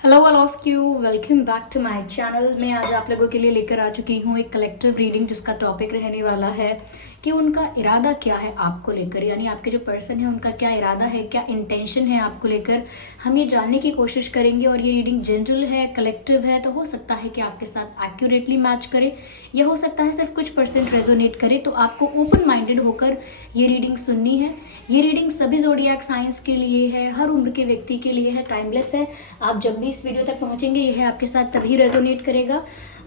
Hello all of you, welcome back to my channel. मैं आज आप लोगों के लिए लेकर आ चुकी हूँ एक कलेक्टिव रीडिंग जिसका टॉपिक रहने वाला है कि उनका इरादा क्या है आपको लेकर, यानी आपके जो पर्सन है उनका क्या इरादा है, क्या इंटेंशन है आपको लेकर। हम ये जानने की कोशिश करेंगे और ये रीडिंग जनरल है, कलेक्टिव है, तो हो सकता है कि आपके साथ एक्यूरेटली मैच करे या हो सकता है सिर्फ कुछ परसेंट रेजोनेट करे। तो आपको ओपन माइंडेड होकर ये रीडिंग सुननी है। ये रीडिंग सभी ज़ोडिएक साइंस के लिए है, हर उम्र के व्यक्ति के लिए है, टाइमलेस है। आप जब भी इस वीडियो तक पहुंचेंगे यह आपके साथ तभी रेजोनेट करेगा।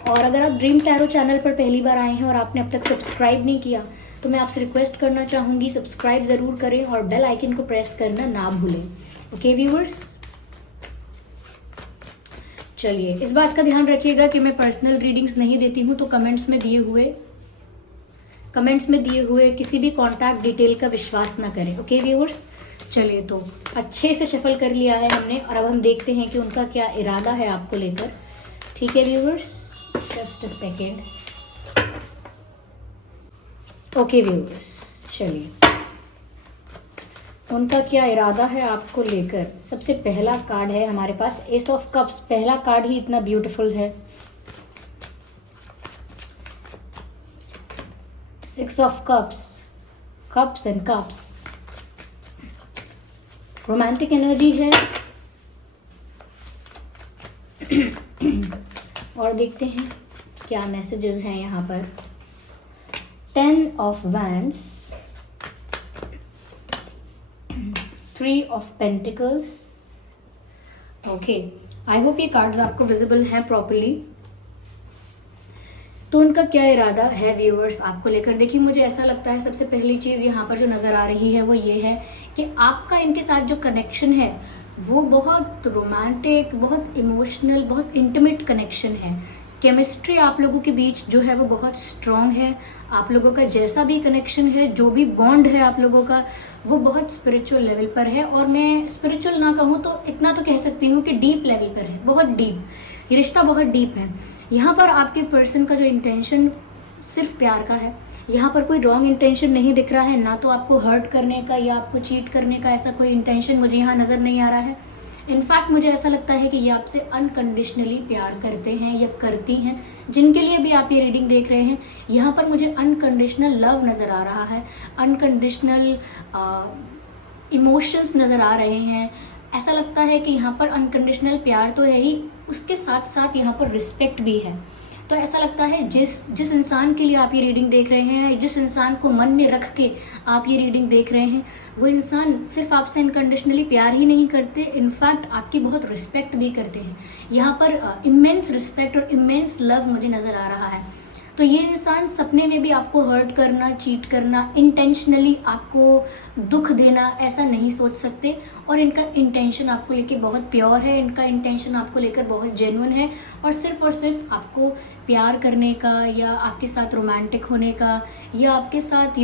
और अगर आप ड्रीम टैरो चैनल पर पहली बार आए हैं और आपने अब तक सब्सक्राइब नहीं किया तो मैं आपसे रिक्वेस्ट करना चाहूँगी सब्सक्राइब ज़रूर करें और बेल आइकन को प्रेस करना ना भूलें। ओके व्यूअर्स, चलिए इस बात का ध्यान रखिएगा कि मैं पर्सनल रीडिंग्स नहीं देती हूँ, तो कमेंट्स में दिए हुए किसी भी कॉन्टैक्ट डिटेल का विश्वास ना करें। ओके व्यूअर्स, चलिए तो अच्छे से शफल कर लिया है हमने और अब हम देखते हैं कि उनका क्या इरादा है आपको लेकर। ठीक है viewers, just a second. Okay viewers, चलिए उनका क्या इरादा है आपको लेकर। सबसे पहला कार्ड है हमारे पास एस ऑफ कप्स। पहला कार्ड ही इतना ब्यूटीफुल है। Six of cups, cups and cups, romantic energy है। और देखते हैं क्या मैसेजेस हैं यहाँ पर। 10 of wands, 3 of pentacles. Okay, I hope ये कार्ड्स आपको विजिबल हैं प्रॉपर्ली। तो उनका क्या इरादा है व्यूअर्स आपको लेकर। देखिए मुझे ऐसा लगता है सबसे पहली चीज़ यहाँ पर जो नज़र आ रही है वो ये है कि आपका इनके साथ जो कनेक्शन है वो बहुत रोमांटिक, बहुत इमोशनल, बहुत इंटीमेट कनेक्शन है। केमिस्ट्री आप लोगों के बीच जो है वो बहुत स्ट्रॉन्ग है। आप लोगों का जैसा भी कनेक्शन है, जो भी बॉन्ड है आप लोगों का, वो बहुत स्पिरिचुअल लेवल पर है। और मैं स्पिरिचुअल ना कहूँ तो इतना तो कह सकती हूँ कि डीप लेवल पर है, बहुत डीप। ये रिश्ता बहुत डीप है। यहाँ पर आपके पर्सन का जो इंटेंशन सिर्फ प्यार का है। यहाँ पर कोई रॉन्ग इंटेंशन नहीं दिख रहा है, ना तो आपको हर्ट करने का या आपको चीट करने का ऐसा कोई इंटेंशन मुझे यहाँ नज़र नहीं आ रहा है। इनफैक्ट मुझे ऐसा लगता है कि ये आपसे अनकंडीशनली प्यार करते हैं या करती हैं। जिनके लिए भी आप ये रीडिंग देख रहे हैं, यहाँ पर मुझे अनकंडीशनल लव नज़र आ रहा है, अनकंडीशनल इमोशंस नज़र आ रहे हैं। ऐसा लगता है कि यहाँ पर अनकंडीशनल प्यार तो है ही, उसके साथ साथ यहाँ पर रिस्पेक्ट भी है। तो ऐसा लगता है जिस इंसान के लिए आप ये रीडिंग देख रहे हैं, जिस इंसान को मन में रख के आप ये रीडिंग देख रहे हैं, वो इंसान सिर्फ आपसे अनकंडीशनली प्यार ही नहीं करते, इनफैक्ट आपकी बहुत रिस्पेक्ट भी करते हैं। यहाँ पर इमेंस रिस्पेक्ट और इमेंस लव मुझे नज़र आ रहा है। तो ये इंसान सपने में भी आपको हर्ट करना, चीट करना, इंटेंशनली आपको दुख देना ऐसा नहीं सोच सकते। और इनका इंटेंशन आपको लेकर बहुत प्योर है, इनका इंटेंशन आपको लेकर बहुत जेन्युइन है और सिर्फ आपको प्यार करने का या आपके साथ रोमांटिक होने का या आपके साथ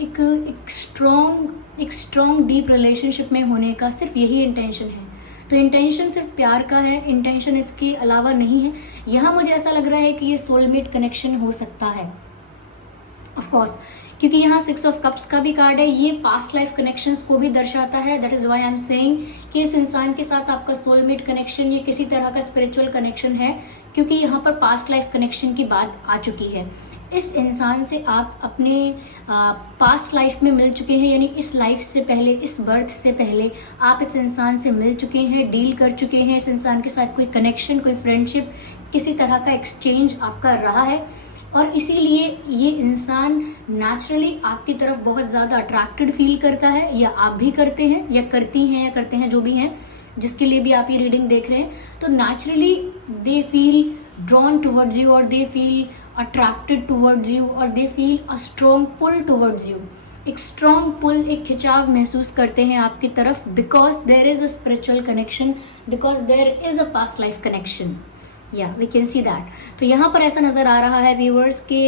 एक स्ट्रॉन्ग डीप रिलेशनशिप में होने का सिर्फ यही इंटेंशन है। तो इंटेंशन सिर्फ प्यार का है, इंटेंशन इसके अलावा नहीं है। यहाँ मुझे ऐसा लग रहा है कि ये सोलमेट कनेक्शन हो सकता है ऑफ कोर्स, क्योंकि यहाँ 6 ऑफ कप्स का भी कार्ड है। ये पास्ट लाइफ कनेक्शंस को भी दर्शाता है। That is why I am saying कि इस इंसान के साथ आपका सोलमेट कनेक्शन या किसी तरह का स्पिरिचुअल कनेक्शन है, क्योंकि यहाँ पर पास्ट लाइफ कनेक्शन की बात आ चुकी है। इस इंसान से आप अपने पास्ट लाइफ में मिल चुके हैं, यानी इस लाइफ से पहले, इस बर्थ से पहले आप इस इंसान से मिल चुके हैं, डील कर चुके हैं। इस इंसान के साथ कोई कनेक्शन, कोई फ्रेंडशिप, किसी तरह का एक्सचेंज आपका रहा है और इसीलिए ये इंसान नेचुरली आपकी तरफ बहुत ज़्यादा अट्रैक्टेड फील करता है, या आप भी करते हैं या करती हैं या करते हैं, जो भी हैं जिसके लिए भी आप ये रीडिंग देख रहे हैं। तो naturally they feel drawn towards you और they feel attracted towards you और they feel a strong pull towards you. एक स्ट्रॉन्ग पुल, एक खिंचाव महसूस करते हैं आपकी तरफ, because there is a spiritual connection, because there is a past life connection. या वी कैन सी दैट। तो यहाँ पर ऐसा नज़र आ रहा है व्यूअर्स के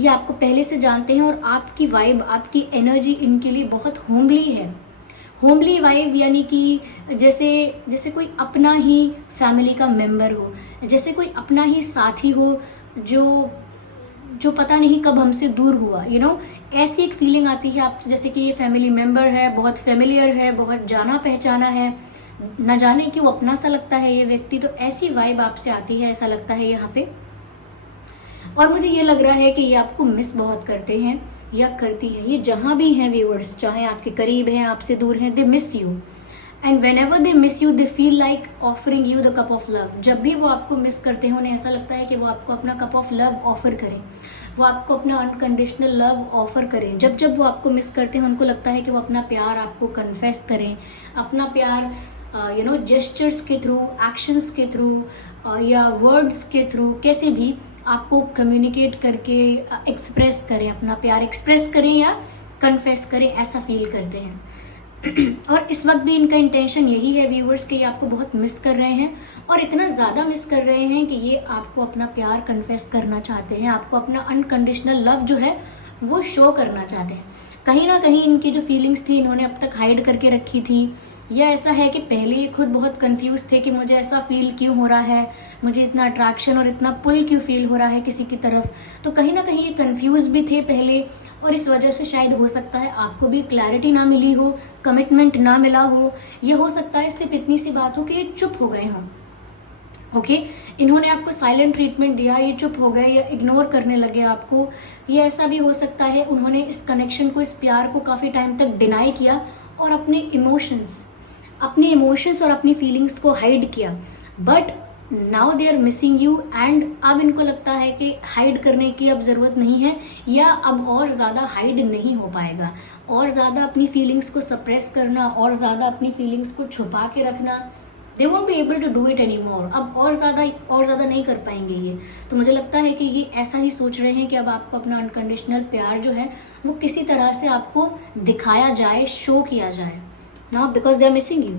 ये आपको पहले से जानते हैं और आपकी वाइब, आपकी एनर्जी इनके लिए बहुत होमली है। होमली वाइब यानी कि जैसे कोई अपना ही फैमिली का मेंबर हो, जैसे कोई अपना ही साथी हो जो पता नहीं कब हमसे दूर हुआ। ऐसी एक फीलिंग आती है आपसे, जैसे कि ये फैमिली मेंबर है, बहुत फेमिलियर है, बहुत जाना पहचाना है। न जाने क्यों अपना सा लगता है ये व्यक्ति, तो ऐसी वाइब आपसे आती है, ऐसा लगता है यहाँ पे। और मुझे ये लग रहा है कि ये आपको मिस बहुत करते हैं या करती हैं। ये जहाँ भी हैं व्यूअर्स, चाहे आपके करीब हैं, आपसे दूर हैं, they miss you, and when ever they miss you they feel like offering you the cup of love. जब भी वो आपको मिस करते हैं उन्हें ऐसा लगता है कि वो आपको अपना कप ऑफ लव ऑफर करें, वो आपको अपना अनकंडीशनल लव ऑफर करें। जब जब वो आपको मिस करते हैं उनको लगता है कि वो अपना प्यार आपको कन्फेस करें, अपना प्यार जेस्चर्स के थ्रू, एक्शंस के थ्रू या वर्ड्स के थ्रू, कैसे भी आपको कम्युनिकेट करके एक्सप्रेस करें, अपना प्यार एक्सप्रेस करें या कन्फेस करें, ऐसा फील करते हैं। और इस वक्त भी इनका इंटेंशन यही है व्यूअर्स कि ये आपको बहुत मिस कर रहे हैं, और इतना ज़्यादा मिस कर रहे हैं कि ये आपको अपना प्यार कन्फेस करना चाहते हैं, आपको अपना अनकंडीशनल लव जो है वो शो करना चाहते हैं। कहीं ना कहीं इनकी जो फीलिंग्स थी इन्होंने अब तक हाइड करके रखी थी, या ऐसा है कि पहले ये खुद बहुत कंफ्यूज थे कि मुझे ऐसा फील क्यों हो रहा है, मुझे इतना अट्रैक्शन और इतना पुल क्यों फील हो रहा है किसी की तरफ। तो कहीं ना कहीं ये कंफ्यूज भी थे पहले, और इस वजह से शायद हो सकता है आपको भी क्लैरिटी ना मिली हो, कमिटमेंट ना मिला हो। ये हो सकता है सिर्फ इतनी सी बात हो कि ये चुप हो गए हों। ओके, इन्होंने आपको साइलेंट ट्रीटमेंट दिया, ये चुप हो गए या इग्नोर करने लगे आपको। ये ऐसा भी हो सकता है उन्होंने इस कनेक्शन को, इस प्यार को काफ़ी टाइम तक डिनाई किया और अपने इमोशंस और अपनी फीलिंग्स को हाइड किया। But now they are missing you, and अब इनको लगता है कि हाइड करने की अब ज़रूरत नहीं है, या अब और ज़्यादा हाइड नहीं हो पाएगा, और ज़्यादा अपनी फीलिंग्स को सप्रेस करना, और ज़्यादा अपनी फीलिंग्स को छुपा के रखना, they won't be able to do it any more. अब और ज़्यादा नहीं कर पाएंगे ये। तो मुझे लगता है कि ये ऐसा ही सोच रहे हैं कि अब आपको अपना अनकंडीशनल प्यार जो है वो किसी तरह से आपको दिखाया जाए, शो किया जाए, now because they are missing you.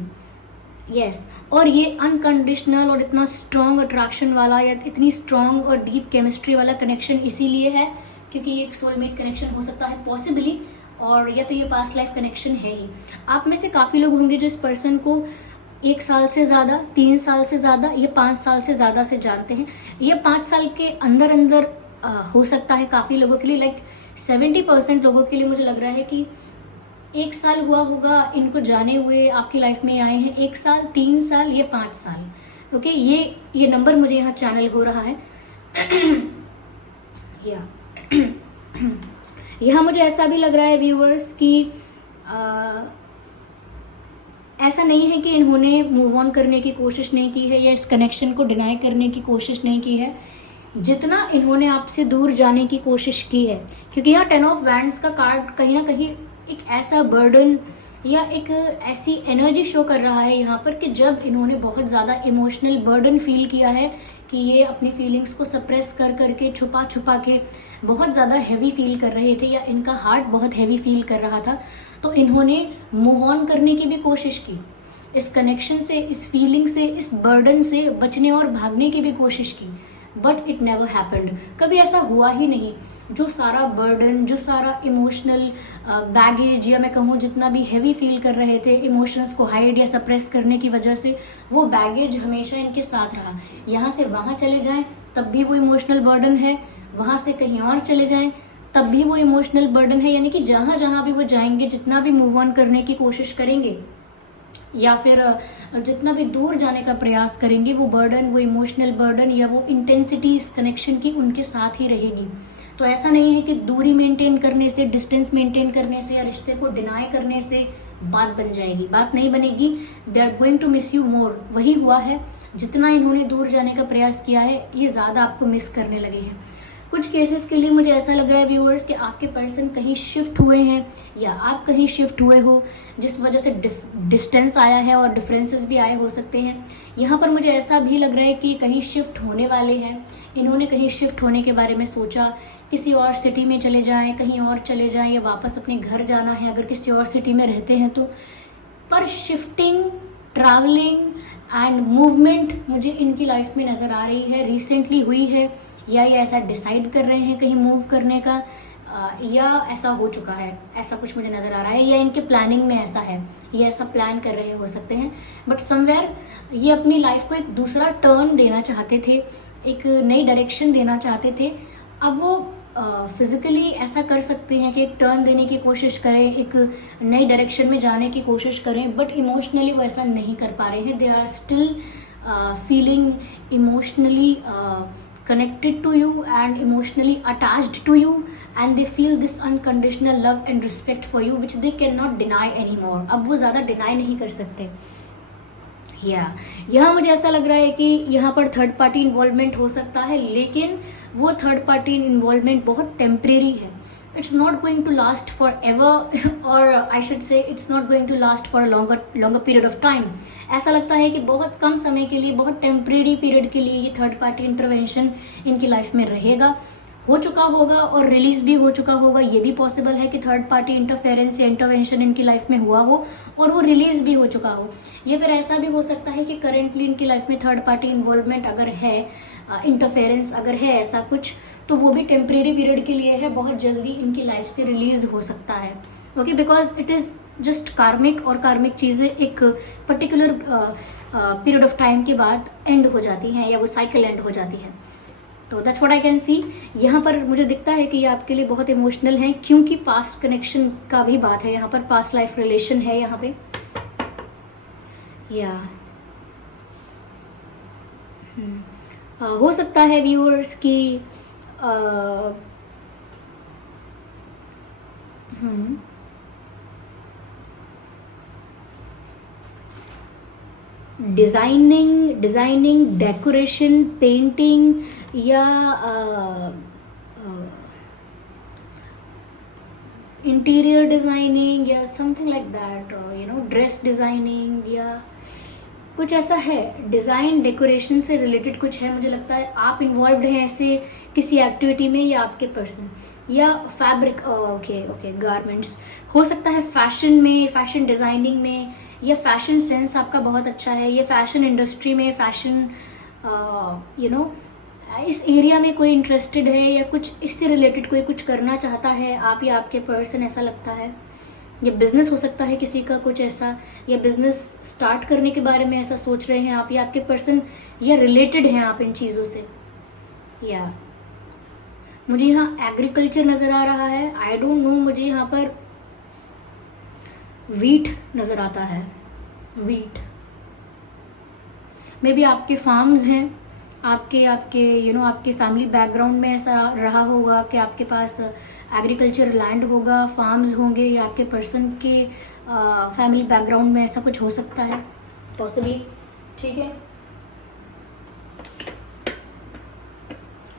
Yes, और ये अनकंडीशनल और इतना स्ट्रॉन्ग अट्रैक्शन वाला या इतनी स्ट्रॉन्ग और डीप केमिस्ट्री वाला कनेक्शन इसीलिए है क्योंकि ये एक सोलमेट कनेक्शन हो सकता है पॉसिबली, और या तो ये पास्ट लाइफ कनेक्शन है ही। आप में से काफ़ी लोग होंगे जो इस पर्सन को 1 साल से ज़्यादा, 3 साल से ज़्यादा या 5 साल से ज़्यादा से जानते हैं। ये 5 साल के अंदर हो सकता है काफ़ी लोगों के लिए, लाइक 70% लोगों के लिए मुझे लग रहा है कि 1 साल हुआ होगा इनको जाने हुए, आपकी लाइफ में आए हैं 1 साल, 3 साल या 5 साल। ओके, ये नंबर मुझे यहाँ चैनल हो रहा है। या यहाँ मुझे ऐसा भी लग रहा है व्यूअर्स कि ऐसा नहीं है कि इन्होंने मूव ऑन करने की कोशिश नहीं की है या इस कनेक्शन को डिनाई करने की कोशिश नहीं की है, जितना इन्होंने आपसे दूर जाने की कोशिश की है। क्योंकि यहाँ 10 ऑफ वैंड्स का कार्ड कहीं ना कहीं एक ऐसा बर्डन या एक ऐसी एनर्जी शो कर रहा है यहाँ पर कि जब इन्होंने बहुत ज़्यादा इमोशनल बर्डन फील किया है कि ये अपनी फीलिंग्स को सप्रेस कर करके, छुपा छुपा के बहुत ज़्यादा हैवी फील कर रहे थे, या इनका हार्ट बहुत हैवी फील कर रहा था, तो इन्होंने मूव ऑन करने की भी कोशिश की, इस कनेक्शन से, इस फीलिंग से, इस बर्डन से बचने और भागने की भी कोशिश की, बट इट नेवर हैपेंड। कभी ऐसा हुआ ही नहीं। जो सारा बर्डन, जो सारा इमोशनल बैगेज, या मैं कहूँ जितना भी हैवी फील कर रहे थे इमोशंस को हाइड या सप्रेस करने की वजह से, वो बैगेज हमेशा इनके साथ रहा। यहाँ से वहाँ चले जाएं तब भी वो इमोशनल बर्डन है, वहाँ से कहीं और चले जाएं तब भी वो इमोशनल बर्डन है। यानी कि जहाँ जहाँ भी वो जाएंगे, जितना भी मूव ऑन करने की कोशिश करेंगे या फिर जितना भी दूर जाने का प्रयास करेंगे, वो बर्डन, वो इमोशनल बर्डन या वो इंटेंसिटी इस कनेक्शन की उनके साथ ही रहेगी। तो ऐसा नहीं है कि दूरी मेंटेन करने से, डिस्टेंस मेंटेन करने से या रिश्ते को डिनाई करने से बात बन जाएगी, बात नहीं बनेगी। They are going to miss you more. वही हुआ है, जितना इन्होंने दूर जाने का प्रयास किया है ये ज़्यादा आपको मिस करने लगे हैं। कुछ केसेस के लिए मुझे ऐसा लग रहा है व्यूअर्स कि आपके पर्सन कहीं शिफ्ट हुए हैं या आप कहीं शिफ्ट हुए हो, जिस वजह से डिस्टेंस आया है और डिफरेंसेस भी आए हो सकते हैं। यहाँ पर मुझे ऐसा भी लग रहा है कि कहीं शिफ्ट होने वाले हैं, इन्होंने कहीं शिफ्ट होने के बारे में सोचा, किसी और सिटी में चले जाएं, कहीं और चले जाएं, या वापस अपने घर जाना है अगर किसी और सिटी में रहते हैं तो। पर शिफ्टिंग, ट्रैवलिंग एंड मूवमेंट मुझे इनकी लाइफ में नज़र आ रही है, रिसेंटली हुई है, या ये ऐसा डिसाइड कर रहे हैं कहीं मूव करने का, या ऐसा हो चुका है, ऐसा कुछ मुझे नज़र आ रहा है, या इनके प्लानिंग में ऐसा है, ये ऐसा प्लान कर रहे हो सकते हैं। बट समवेयर ये अपनी लाइफ को एक दूसरा टर्न देना चाहते थे, एक नई डायरेक्शन देना चाहते थे। अब वो फिज़िकली ऐसा कर सकते हैं कि एक टर्न देने की कोशिश करें, एक नई डायरेक्शन में जाने की कोशिश करें, बट इमोशनली वो ऐसा नहीं कर पा रहे हैं. They are still feeling emotionally connected to you and emotionally attached to you, and they feel this unconditional love and respect for you which they cannot deny anymore. अब वो ज़्यादा डिनाई नहीं कर सकते. यहाँ मुझे ऐसा लग रहा है कि यहाँ पर थर्ड पार्टी इन्वॉल्वमेंट हो सकता है, लेकिन वो थर्ड पार्टी इन्वॉल्वमेंट बहुत टेम्परेरी है. It's not going to last forever, और I should say it's not going to last for longer period of time. ऐसा लगता है कि बहुत कम समय के लिए, बहुत टेम्परेरी पीरियड के लिए ये थर्ड पार्टी इंटरवेंशन इनकी लाइफ में रहेगा. हो चुका होगा और रिलीज भी हो चुका होगा. ये भी पॉसिबल है कि थर्ड पार्टी इंटरफेरेंस या इंटरवेंशन इनकी लाइफ में हुआ हो और वो रिलीज भी हो चुका हो. या फिर ऐसा भी हो सकता है कि करेंटली इनकी लाइफ में थर्ड पार्टी इन्वॉल्वमेंट अगर है, इंटरफेरेंस अगर है ऐसा कुछ, तो वो भी टेम्परेरी पीरियड के लिए है. बहुत जल्दी इनकी लाइफ से रिलीज हो सकता है. Okay, because it is just कार्मिक, और कार्मिक चीज़ें एक पर्टिकुलर पीरियड ऑफ टाइम के बाद एंड हो जाती हैं, या वो साइकिल एंड हो जाती है. तो that's what I can see. यहाँ पर मुझे दिखता है कि ये आपके लिए बहुत इमोशनल है, क्योंकि पास्ट कनेक्शन का भी बात है यहाँ पर, पास्ट लाइफ रिलेशन है यहाँ पे. या हो सकता है व्यूअर्स की डिजाइनिंग, डेकोरेशन, पेंटिंग, या इंटीरियर डिजाइनिंग, या something like that, dress designing, या कुछ ऐसा है. डिज़ाइन डेकोरेशन से रिलेटेड कुछ है. मुझे लगता है आप इन्वॉल्व्ड हैं ऐसे किसी एक्टिविटी में, या आपके पर्सन, या फैब्रिक, ओके गारमेंट्स हो सकता है, फैशन में, फैशन डिज़ाइनिंग में, या फैशन सेंस आपका बहुत अच्छा है, या फैशन इंडस्ट्री में, फैशन इस एरिया में कोई इंटरेस्टेड है, या कुछ इससे रिलेटेड कोई कुछ करना चाहता है आप या आपके पर्सन, ऐसा लगता है. या बिजनेस हो सकता है किसी का कुछ ऐसा, या बिजनेस स्टार्ट करने के बारे में ऐसा सोच रहे हैं आप या आपके पर्सन, या रिलेटेड हैं आप इन चीज़ों से. या मुझे यहाँ एग्रीकल्चर नज़र आ रहा है. आई डोंट नो, मुझे यहाँ पर वीट नज़र आता है. वीट मे बी आपके फार्म्स हैं, आपके आपके फैमिली बैकग्राउंड में ऐसा रहा होगा कि आपके पास एग्रीकल्चर लैंड होगा, फार्म्स होंगे, या आपके पर्सन के फैमिली बैकग्राउंड में ऐसा कुछ हो सकता है पॉसिबली. ठीक है.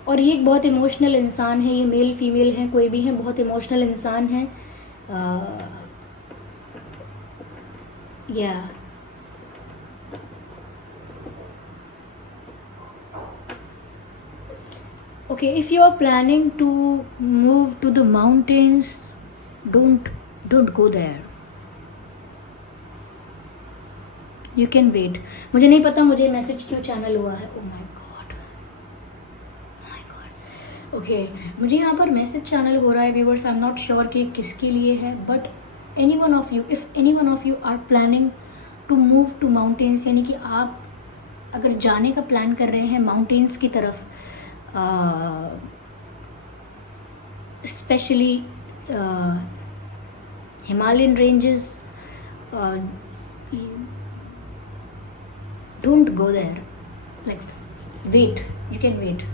और ये एक बहुत इमोशनल इंसान है, ये मेल फीमेल है, कोई भी है, बहुत इमोशनल इंसान है. या okay, if you are planning to move to the mountains, don't go there. You can wait. मुझे नहीं पता मुझे मैसेज क्यों चैनल हुआ है. oh my god. ओके, मुझे यहाँ पर मैसेज चैनल हो रहा है viewers. I am not sure कि किसके लिए है, but any one of you, if any one of you are planning to move to mountains, यानी कि आप अगर जाने का प्लान कर रहे हैं माउंटेन्स की तरफ, especially Himalayan ranges, don't go there. Like, wait, you can wait.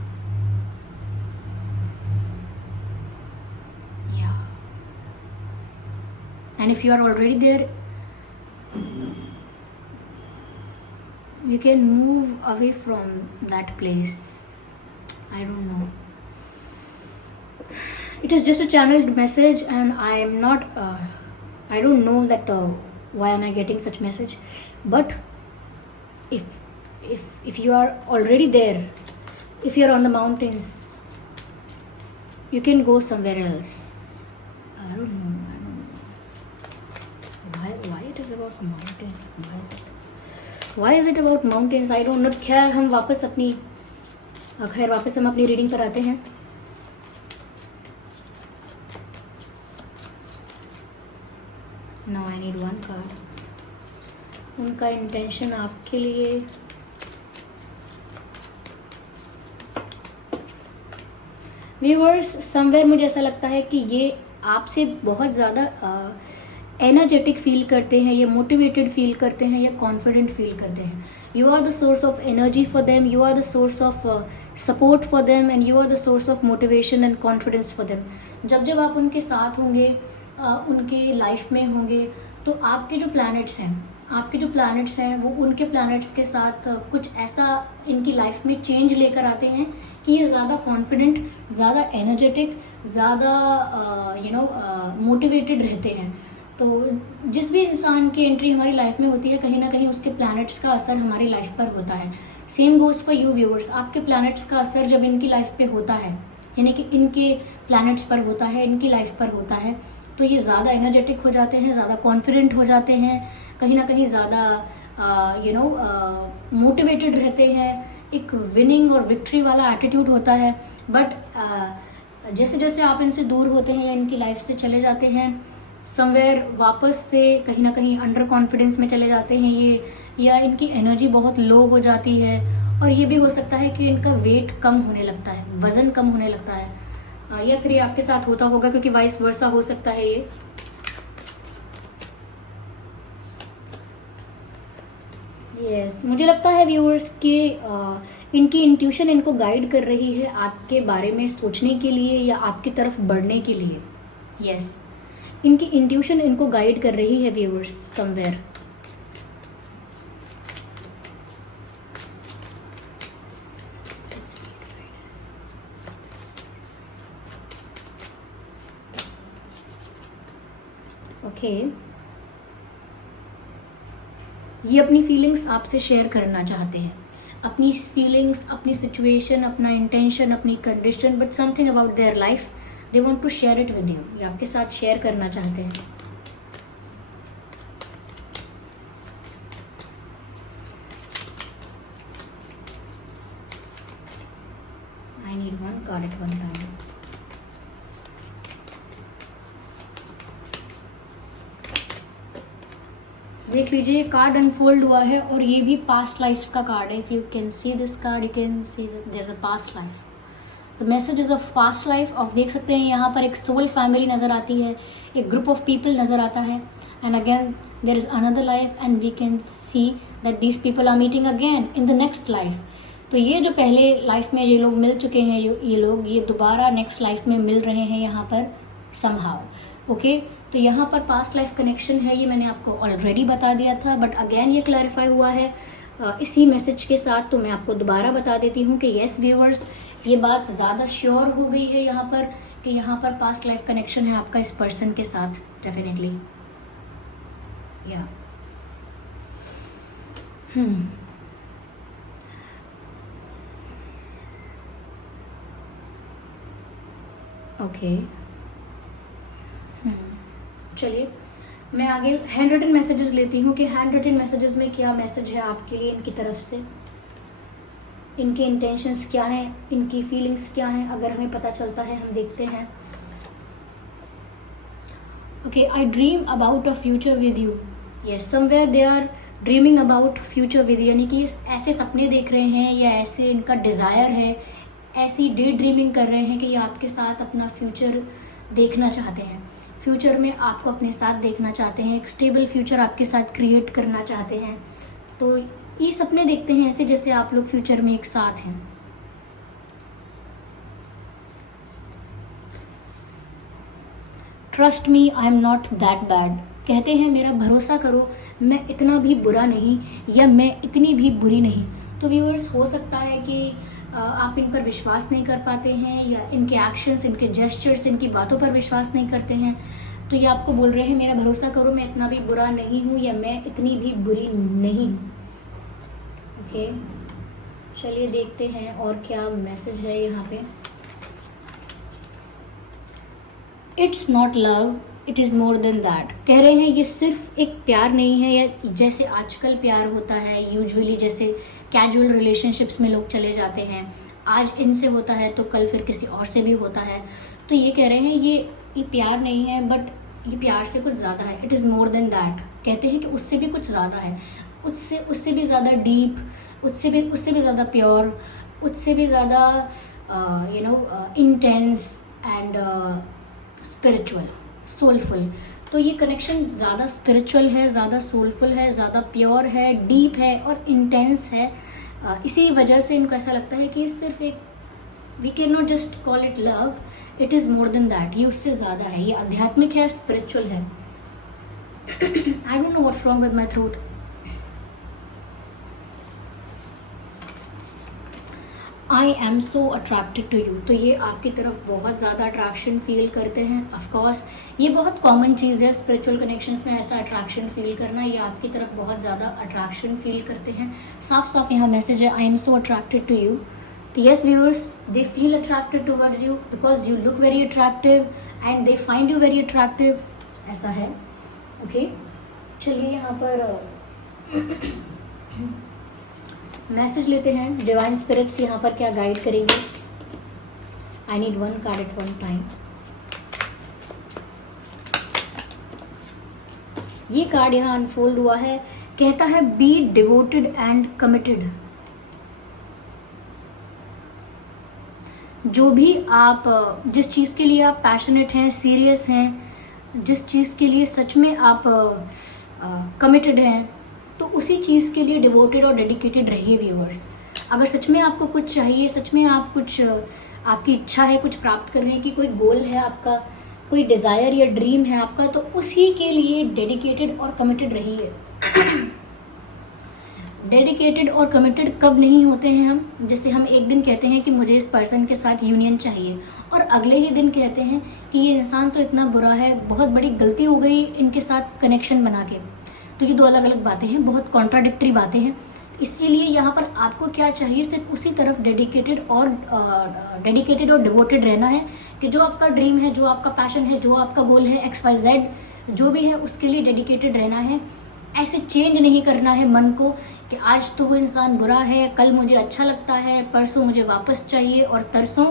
Yeah. And if you are already there, you can move away from that place. I don't know. It is just a channeled message, and I am not. I don't know that why am I getting such message. But if you are already there, if you are on the mountains, you can go somewhere else. I don't know. Why it is about mountains? Why is it about mountains? I don't know. खैर हम वापस हम अपनी reading पर आते हैं. Now I need one card. उनका intention आपके लिए, व्यूअर्स, समवेयर मुझे ऐसा लगता है कि ये आपसे बहुत ज़्यादा एनर्जेटिक फील करते हैं, या मोटिवेटेड फील करते हैं, या कॉन्फिडेंट फील करते हैं. You are the source of energy for them, you are the source of support for them, and you are the source of motivation and confidence for them. जब जब आप उनके साथ होंगे, उनके लाइफ में होंगे, तो आपके जो प्लैनेट्स हैं वो उनके प्लैनेट्स के साथ कुछ ऐसा इनकी लाइफ में चेंज लेकर आते हैं कि ये ज़्यादा कॉन्फिडेंट, ज़्यादा एनर्जेटिक, ज़्यादा मोटिवेटेड रहते हैं. तो जिस भी इंसान की एंट्री हमारी लाइफ में होती है, कहीं ना कहीं उसके प्लैनेट्स का असर हमारी लाइफ पर होता है. Same goes for you viewers. आपके प्लैनेट्स का असर जब इनकी लाइफ पे होता है, यानी कि इनके प्लैनेट्स पर होता है, इनकी लाइफ पर होता है, तो ये ज़्यादा एनर्जेटिक हो जाते हैं, ज़्यादा कॉन्फिडेंट हो जाते हैं, कहीं ना कहीं ज़्यादा मोटिवेटेड रहते हैं. एक विनिंग और विक्ट्री वाला एटीट्यूड होता है. बट जैसे जैसे आप इनसे दूर होते हैं या इनकी लाइफ से चले जाते हैं, समवेयर वापस से कहीं ना कहीं अंडर कॉन्फिडेंस में चले जाते हैं ये, या इनकी एनर्जी बहुत लो हो जाती है. और ये भी हो सकता है कि इनका वेट कम होने लगता है, वज़न कम होने लगता है, या फिर ये आपके साथ होता होगा, क्योंकि वाइस वर्सा हो सकता है ये. यस, मुझे लगता है व्यूअर्स कि इनकी इंट्यूशन इनको गाइड कर रही है आपके बारे में सोचने के लिए या आपकी तरफ बढ़ने के लिए. यस, इनकी इंट्यूशन इनको गाइड कर रही है व्यूअर्स समवेयर. ओके, ये अपनी फीलिंग्स आपसे शेयर करना चाहते हैं, अपनी फीलिंग्स, अपनी सिचुएशन, अपना इंटेंशन, अपनी condition, but something about their life they want to share it with you. ये आपके साथ शेयर करना चाहते हैं. I need one card at one time. देख लीजिए, कार्ड अनफोल्ड हुआ है और ये भी पास्ट लाइफ्स का कार्ड है. If you can see this card, you can see there is a past life. The messages of past life. आप देख सकते हैं यहाँ पर एक सोल फैमिली नज़र आती है, एक ग्रुप ऑफ पीपल नज़र आता है, and again there is another life, and we can see that these people are meeting again in the next life. तो ये जो पहले लाइफ में ये लोग मिल चुके हैं, ये लोग ये दोबारा नेक्स्ट लाइफ में मिल रहे हैं यहाँ पर समहाउ. ओके, तो यहाँ पर पास्ट लाइफ कनेक्शन है, ये मैंने आपको ऑलरेडी बता दिया था, बट अगेन ये क्लैरिफाई हुआ है इसी मैसेज के साथ. तो मैं आपको दोबारा बता देती हूँ कि येस व्यूअर्स, ये बात ज़्यादा श्योर हो गई है यहाँ पर कि यहाँ पर पास्ट लाइफ कनेक्शन है आपका इस पर्सन के साथ, डेफिनेटली. या ओके, चलिए मैं आगे हैंड रिटन मैसेजेस लेती हूँ कि हैंड रिटन मैसेजेस में क्या मैसेज है आपके लिए इनकी तरफ से. इनके इंटेंशंस क्या हैं, इनकी फीलिंग्स क्या हैं, अगर हमें पता चलता है हम देखते हैं. Okay, I dream about a future with you. Yes, somewhere they are dreaming about future with you, यानी कि ऐसे सपने देख रहे हैं या ऐसे इनका डिज़ायर है, ऐसी डे ड्रीमिंग कर रहे हैं कि ये आपके साथ अपना फ्यूचर देखना चाहते हैं. फ्यूचर में आपको अपने साथ देखना चाहते हैं, एक स्टेबल फ्यूचर आपके साथ क्रिएट करना चाहते हैं. तो ये सपने देखते हैं ऐसे जैसे आप लोग फ्यूचर में एक साथ हैं. Trust me, I am not that bad. कहते हैं मेरा भरोसा करो, मैं इतना भी बुरा नहीं, या मैं इतनी भी बुरी नहीं. तो व्यूअर्स, हो सकता है कि आप इन पर विश्वास नहीं कर पाते हैं, या इनके एक्शंस, इनके जेस्चर्स, इनकी बातों पर विश्वास नहीं करते हैं. तो ये आपको बोल रहे हैं मेरा भरोसा करो, मैं इतना भी बुरा नहीं हूँ, या मैं इतनी भी बुरी नहीं. ओके, चलिए देखते हैं और क्या मैसेज है यहाँ पे. It's not love, it is more than that. कह रहे हैं ये सिर्फ एक प्यार नहीं है, या जैसे आजकल प्यार होता है यूजुअली, जैसे कैजुअल रिलेशनशिप्स में लोग चले जाते हैं, आज इनसे होता है तो कल फिर किसी और से भी होता है. तो ये कह रहे हैं ये प्यार नहीं है, बट ये प्यार से कुछ ज़्यादा है. It is more than that. कहते हैं कि उससे भी कुछ ज़्यादा है, उससे भी ज़्यादा डीप, उससे भी ज़्यादा प्योर, उससे भी ज़्यादा इंटेंस एंड स्पिरिचुअल, सोलफुल। तो ये कनेक्शन ज़्यादा स्पिरिचुअल है, ज़्यादा सोलफुल है, ज़्यादा प्योर है, डीप है और इंटेंस है। इसी वजह से इनको ऐसा लगता है कि सिर्फ एक, we can not just call it love, it is more than that, ये उससे ज़्यादा है, ये आध्यात्मिक है, स्पिरिचुअल है। I don't know what's wrong with my throat. I am so attracted to you, तो ये आपकी तरफ बहुत ज़्यादा अट्रैक्शन फील करते हैं। ऑफकोर्स ये बहुत कॉमन चीज़ है स्पिरिचुअल कनेक्शंस में, ऐसा अट्रैक्शन फील करना, ये आपकी तरफ बहुत ज़्यादा अट्रैक्शन फील करते हैं। साफ साफ यहाँ मैसेज है, I am so attracted to you. तो yes viewers, they feel attracted towards you because you look very attractive and they find you very attractive, ऐसा है। ओके, चलिए यहाँ पर मैसेज लेते हैं, डिवाइन स्पिरिट्स यहाँ पर क्या गाइड करेंगे। I need one card at one time. ये कार्ड यहाँ अनफोल्ड हुआ है, कहता है बी डिवोटेड एंड कमिटेड। जो भी आप, जिस चीज़ के लिए आप पैशनेट हैं, सीरियस हैं, जिस चीज़ के लिए सच में आप कमिटेड हैं, तो उसी चीज़ के लिए डिवोटेड और डेडिकेटेड रहिए व्यूअर्स। अगर सच में आपको कुछ चाहिए, सच में आप कुछ, आपकी इच्छा है कुछ प्राप्त करने की, कोई गोल है आपका, कोई डिज़ायर या ड्रीम है आपका, तो उसी के लिए डेडिकेटेड और कमिटेड रहिए। डेडिकेटेड और कमिटेड कब नहीं होते हैं हम, जैसे हम एक दिन कहते हैं कि मुझे इस पर्सन के साथ यूनियन चाहिए और अगले ही दिन कहते हैं कि ये इंसान तो इतना बुरा है, बहुत बड़ी गलती हो गई इनके साथ कनेक्शन बना के। तो ये दो अलग अलग बातें हैं, बहुत कॉन्ट्राडिक्टरी बातें हैं। इसीलिए यहाँ पर आपको क्या चाहिए, सिर्फ उसी तरफ डेडिकेटेड और डिवोटेड रहना है कि जो आपका ड्रीम है, जो आपका पैशन है, जो आपका गोल है, XYZ जो भी है, उसके लिए डेडिकेटेड रहना है। ऐसे चेंज नहीं करना है मन को कि आज तो वो इंसान बुरा है, कल मुझे अच्छा लगता है, परसों मुझे वापस चाहिए और तरसों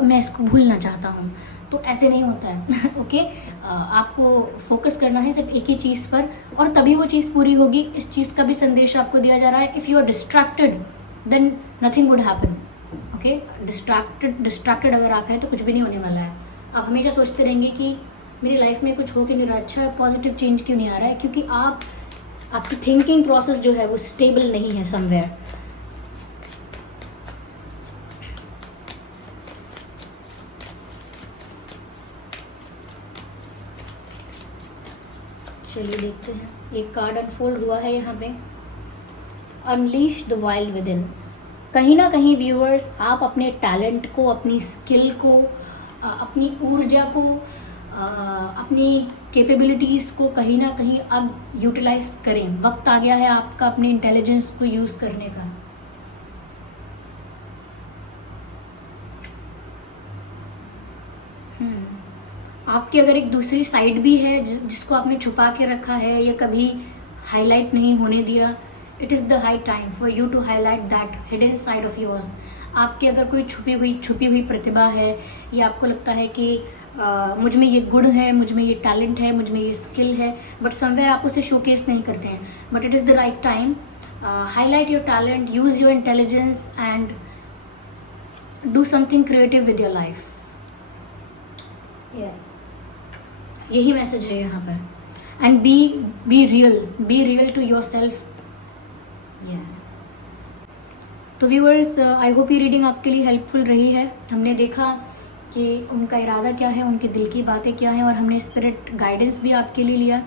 मैं इसको भूलना चाहता हूँ। तो ऐसे नहीं होता है। ओके, आपको फोकस करना है सिर्फ एक ही चीज़ पर और तभी वो चीज़ पूरी होगी। इस चीज़ का भी संदेश आपको दिया जा रहा है, if you are distracted then nothing would happen. Okay, distracted अगर आप हैं तो कुछ भी नहीं होने वाला है। आप हमेशा सोचते रहेंगे कि मेरी लाइफ में कुछ हो क्यों नहीं रहा, अच्छा पॉजिटिव चेंज क्यों नहीं आ रहा है, क्योंकि आपकी थिंकिंग प्रोसेस जो है वो स्टेबल नहीं है समवेयर। चलिए देखते हैं, एक कार्ड अनफोल्ड हुआ है यहाँ पे, unleash the wild with in. कहीं ना कहीं व्यूअर्स, आप अपने टैलेंट को, अपनी स्किल को, अपनी ऊर्जा को, अपनी कैपेबिलिटीज़ को कहीं ना कहीं अब यूटिलाइज करें। वक्त आ गया है आपका अपने इंटेलिजेंस को यूज़ करने का। आपकी अगर एक दूसरी साइड भी है जिसको आपने छुपा के रखा है या कभी हाईलाइट नहीं होने दिया, it is the high time for you to highlight that hidden side of yours. आपकी अगर कोई छुपी हुई प्रतिभा है, या आपको लगता है कि मुझ में ये गुण है, मुझ में ये टैलेंट है, मुझ में ये स्किल है, बट समवेयर आप उसे शोकेस नहीं करते हैं, but it is the right time. Highlight your talent, use your intelligence and do something creative with your life. यही मैसेज है यहाँ पर। And be real to your self. तो व्यूअर्स, आई होप ये रीडिंग आपके लिए हेल्पफुल रही है। हमने देखा कि उनका इरादा क्या है, उनके दिल की बातें क्या हैं, और हमने स्पिरिट गाइडेंस भी आपके लिए लिया।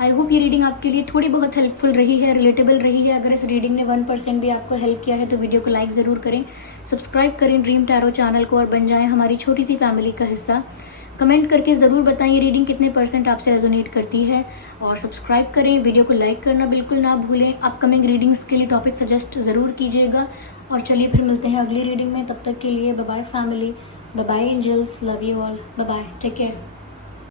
आई होप ये रीडिंग आपके लिए थोड़ी बहुत हेल्पफुल रही है, रिलेटेबल रही है। अगर इस रीडिंग ने 1% भी आपको हेल्प किया है तो वीडियो को लाइक ज़रूर करें, सब्सक्राइब करें ड्रीम टैरो चैनल को और बन जाएं हमारी छोटी सी फैमिली का हिस्सा। कमेंट करके ज़रूर बताएं ये रीडिंग कितने % आपसे रेजोनेट करती है, और सब्सक्राइब करें, वीडियो को लाइक करना बिल्कुल ना भूलें। अपकमिंग रीडिंग्स के लिए टॉपिक सजेस्ट ज़रूर कीजिएगा। और चलिए फिर मिलते हैं अगली रीडिंग में, तब तक के लिए bye bye family, bye bye angels, love you all, bye bye, take care.